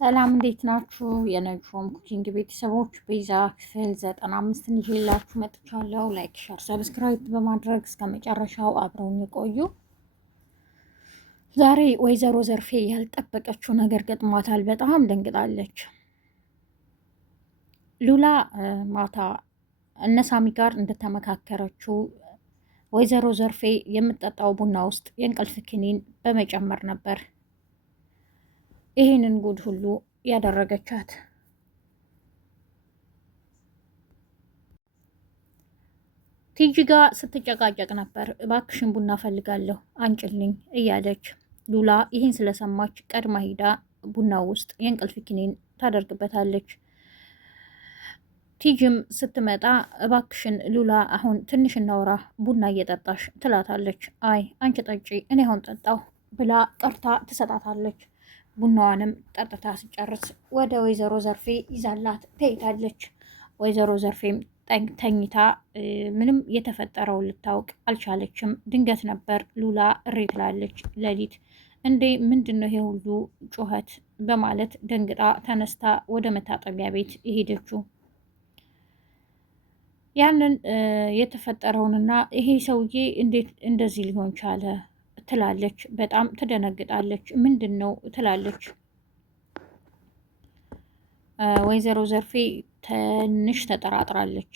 ሰላም እንዴት ናችሁ? የነጆም ኩኪንግ ቤተሰቦች ቤዛ ክፍል 95 ይዤላችሁ መጥቻለሁ። ላይክ፣ ሸር፣ ሰብስክራይብ በማድረግ እስከ መጨረሻው አብረውን ይቆዩ። ዛሬ ወይዘሮ ዘርፌ ያልጠበቀችው ነገር ገጥሟታል። በጣም ደንግጣለች። ሉላ ማታ እነሳሚ ጋር እንደተመካከረችው ወይዘሮ ዘርፌ የምትጠጣው ቡና ውስጥ የእንቅልፍ ክኒን በመጨመር ነበር ይህንን ጉድ ሁሉ ያደረገቻት። ቲጂ ጋ ስትጨቃጨቅ ነበር። እባክሽን ቡና ፈልጋለሁ አንጭልኝ እያለች ሉላ ይህን ስለሰማች ቀድማ ሂዳ ቡና ውስጥ የእንቅልፍ ኪኒን ታደርግበታለች። ቲጂም ስትመጣ እባክሽን ሉላ አሁን ትንሽ እናውራ ቡና እየጠጣሽ ትላታለች። አይ አንቺ ጠጪ እኔ አሁን ጠጣሁ ብላ ቀርታ ትሰጣታለች። ቡናዋንም ጠጥታ ስጨርስ ወደ ወይዘሮ ዘርፌ ይዛላት ትሄዳለች። ወይዘሮ ዘርፌም ተኝታ ምንም የተፈጠረው ልታውቅ አልቻለችም። ድንገት ነበር ሉላ እሪ ትላለች። ሌሊት እንዴ ምንድነው ይሄ ሁሉ ጩኸት በማለት ደንግጣ ተነስታ ወደ መታጠቢያ ቤት የሄደችው ያንን የተፈጠረውንና ይሄ ሰውዬ እንዴት እንደዚህ ሊሆን ቻለ ትላለች። በጣም ትደነግጣለች። ምንድን ነው ትላለች። ወይዘሮ ዘርፌ ትንሽ ተጠራጥራለች።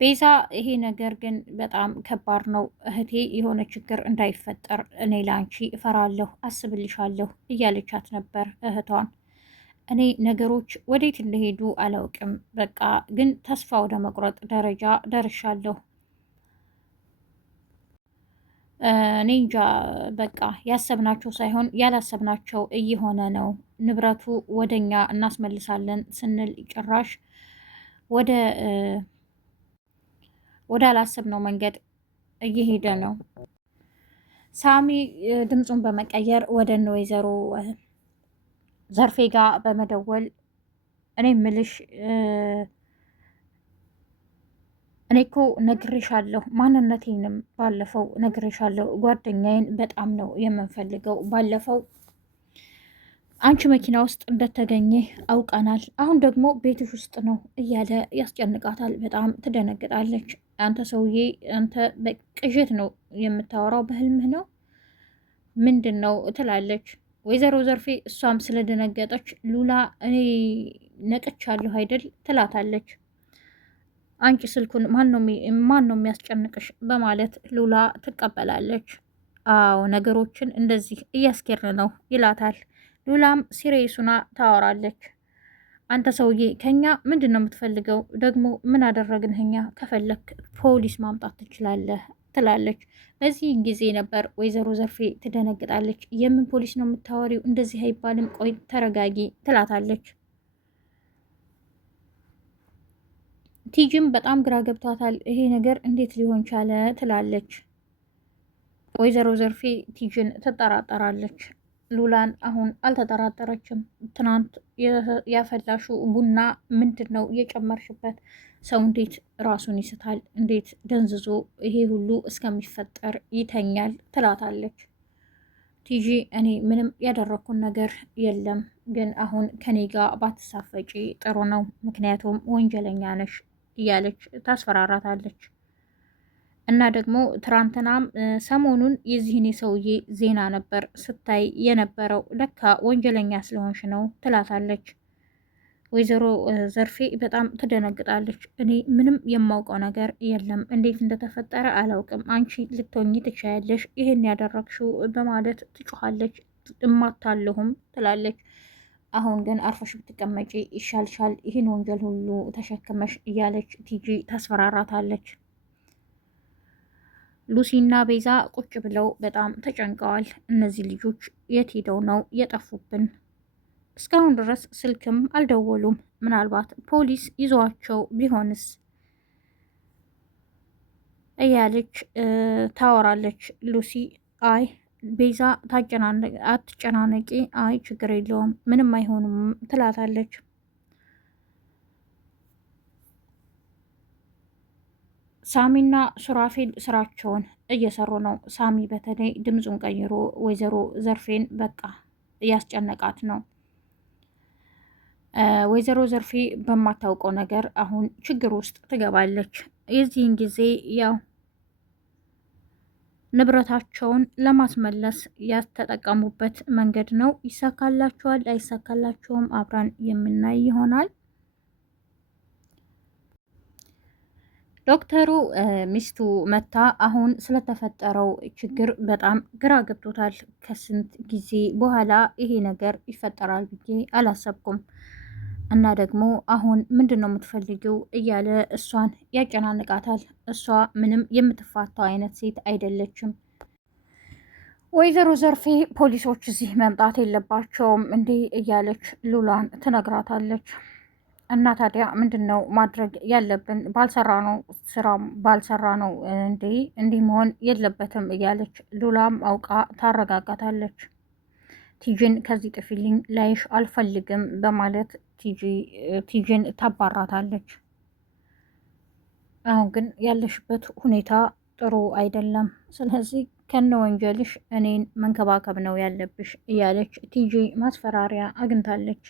ቤዛ ይሄ ነገር ግን በጣም ከባድ ነው እህቴ፣ የሆነ ችግር እንዳይፈጠር እኔ ላንቺ እፈራለሁ፣ አስብልሻለሁ እያለቻት ነበር እህቷን። እኔ ነገሮች ወዴት እንደሄዱ አላውቅም፣ በቃ ግን ተስፋ ወደ መቁረጥ ደረጃ ደርሻለሁ። እኔ እንጃ በቃ ያሰብናቸው ሳይሆን ያላሰብናቸው እየሆነ ነው። ንብረቱ ወደኛ እናስመልሳለን ስንል ጭራሽ ወደ አላሰብነው መንገድ እየሄደ ነው። ሳሚ ድምፁን በመቀየር ወደ እነ ወይዘሮ ዘርፌ ጋር በመደወል እኔ ምልሽ እኔ እኮ ነግሬሻለሁ፣ ማንነቴንም ባለፈው ነግሬሻለሁ። ጓደኛዬን በጣም ነው የምንፈልገው። ባለፈው አንቺ መኪና ውስጥ እንደተገኘ አውቀናል። አሁን ደግሞ ቤትሽ ውስጥ ነው እያለ ያስጨንቃታል። በጣም ትደነግጣለች። አንተ ሰውዬ፣ አንተ በቅዠት ነው የምታወራው፣ በህልምህ ነው ምንድን ነው ትላለች ወይዘሮ ዘርፌ። እሷም ስለደነገጠች ሉላ እኔ ነቅቻለሁ አይደል ትላታለች። አንቺ ስልኩን ማን ነው የሚያስጨንቅሽ? በማለት ሉላ ትቀበላለች። አዎ ነገሮችን እንደዚህ እያስኬርን ነው ይላታል። ሉላም ሲሬሱና ታወራለች። አንተ ሰውዬ ከኛ ምንድን ነው የምትፈልገው? ደግሞ ምን አደረግን እኛ? ከፈለክ ፖሊስ ማምጣት ትችላለህ ትላለች። በዚህ ጊዜ ነበር ወይዘሮ ዘርፌ ትደነግጣለች። የምን ፖሊስ ነው የምታወሪው? እንደዚህ አይባልም፣ ቆይ ተረጋጊ ትላታለች። ቲጂም በጣም ግራ ገብቷታል። ይሄ ነገር እንዴት ሊሆን ቻለ ትላለች። ወይዘሮ ዘርፌ ቲጂን ትጠራጠራለች። ሉላን አሁን አልተጠራጠረችም። ትናንት ያፈላሹ ቡና ምንድን ነው የጨመርሽበት? ሰው እንዴት ራሱን ይስታል? እንዴት ደንዝዞ ይሄ ሁሉ እስከሚፈጠር ይተኛል? ትላታለች። ቲጂ እኔ ምንም ያደረኩን ነገር የለም፣ ግን አሁን ከኔ ጋር ባትሳፈጪ ጥሩ ነው፣ ምክንያቱም ወንጀለኛ ነሽ እያለች ታስፈራራታለች። እና ደግሞ ትናንትናም ሰሞኑን የዚህን ሰውዬ ዜና ነበር ስታይ የነበረው፣ ለካ ወንጀለኛ ስለሆንሽ ነው ትላታለች። ወይዘሮ ዘርፌ በጣም ትደነግጣለች። እኔ ምንም የማውቀው ነገር የለም፣ እንዴት እንደተፈጠረ አላውቅም፣ አንቺ ልትሆኚ ትችያለሽ ይህን ያደረግሽው በማለት ትጮኻለች። እማታለሁም ትላለች። አሁን ግን አርፈሽ ብትቀመጪ ይሻልሻል፣ ይህን ወንጀል ሁሉ ተሸክመሽ እያለች ቲጂ ታስፈራራታለች። ሉሲና ቤዛ ቁጭ ብለው በጣም ተጨንቀዋል። እነዚህ ልጆች የት ሄደው ነው የጠፉብን? እስካሁን ድረስ ስልክም አልደወሉም። ምናልባት ፖሊስ ይዟቸው ቢሆንስ እያለች ታወራለች። ሉሲ አይ ቤዛ አትጨናነቂ፣ አይ ችግር የለውም ምንም አይሆንም ትላታለች። ሳሚና ሱራፌል ስራቸውን እየሰሩ ነው። ሳሚ በተለይ ድምፁን ቀይሮ ወይዘሮ ዘርፌን በቃ እያስጨነቃት ነው። ወይዘሮ ዘርፌ በማታውቀው ነገር አሁን ችግር ውስጥ ትገባለች። የዚህን ጊዜ ያው ንብረታቸውን ለማስመለስ ያስተጠቀሙበት መንገድ ነው። ይሳካላቸዋል አይሳካላቸውም አብረን የምናይ ይሆናል። ዶክተሩ ሚስቱ መታ አሁን ስለተፈጠረው ችግር በጣም ግራ ገብቶታል። ከስንት ጊዜ በኋላ ይሄ ነገር ይፈጠራል ብዬ አላሰብኩም እና ደግሞ አሁን ምንድን ነው የምትፈልጊው እያለ እሷን ያጨናንቃታል። እሷ ምንም የምትፋታው አይነት ሴት አይደለችም። ወይዘሮ ዘርፌ ፖሊሶች እዚህ መምጣት የለባቸውም እንዴ እያለች ሉላን ትነግራታለች። እና ታዲያ ምንድን ነው ማድረግ ያለብን? ባልሰራ ነው ስራም ባልሰራ ነው እንዲህ መሆን የለበትም እያለች ሉላም አውቃ ታረጋጋታለች። ቲጂን ከዚህ ጥፊልኝ ላይሽ አልፈልግም በማለት ቲጂን ታባራታለች። አሁን ግን ያለሽበት ሁኔታ ጥሩ አይደለም፣ ስለዚህ ከነ ወንጀልሽ እኔን መንከባከብ ነው ያለብሽ እያለች ቲጂ ማስፈራሪያ አግኝታለች።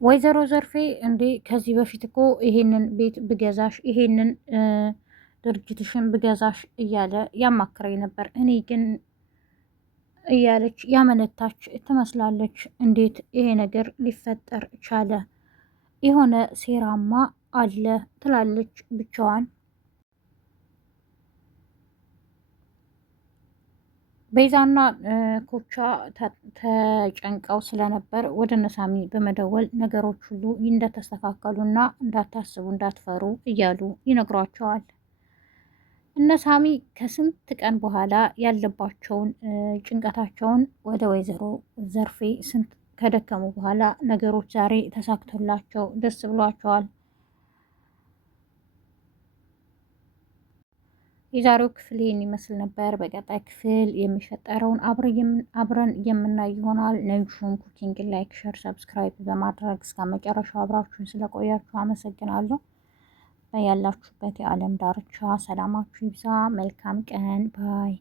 ወይዘሮ ዘርፌ እንዴ ከዚህ በፊት እኮ ይሄንን ቤት ብገዛሽ ይሄንን ድርጅትሽን ብገዛሽ እያለ ያማክረኝ ነበር፣ እኔ ግን እያለች ያመነታች ትመስላለች። እንዴት ይሄ ነገር ሊፈጠር ቻለ? የሆነ ሴራማ አለ ትላለች ብቻዋን። ቤዛና ኮቻ ተጨንቀው ስለነበር ወደ ነሳሚ በመደወል ነገሮች ሁሉ እንደተስተካከሉና እንዳታስቡ እንዳትፈሩ እያሉ ይነግሯቸዋል። እነሳሚ ከስንት ቀን በኋላ ያለባቸውን ጭንቀታቸውን ወደ ወይዘሮ ዘርፌ ስንት ከደከሙ በኋላ ነገሮች ዛሬ ተሳክቶላቸው ደስ ብሏቸዋል። የዛሬው ክፍል ይህን ይመስል ነበር። በቀጣይ ክፍል የሚፈጠረውን አብረን የምናይ ይሆናል። ነጁም ኩኪንግ ላይክ፣ ሸር፣ ሰብስክራይብ በማድረግ እስከ መጨረሻው አብራችሁን ስለቆያችሁ አመሰግናለሁ። ያላችሁበት የዓለም ዳርቻ ሰላማችሁ ይብዛ። መልካም ቀን ባይ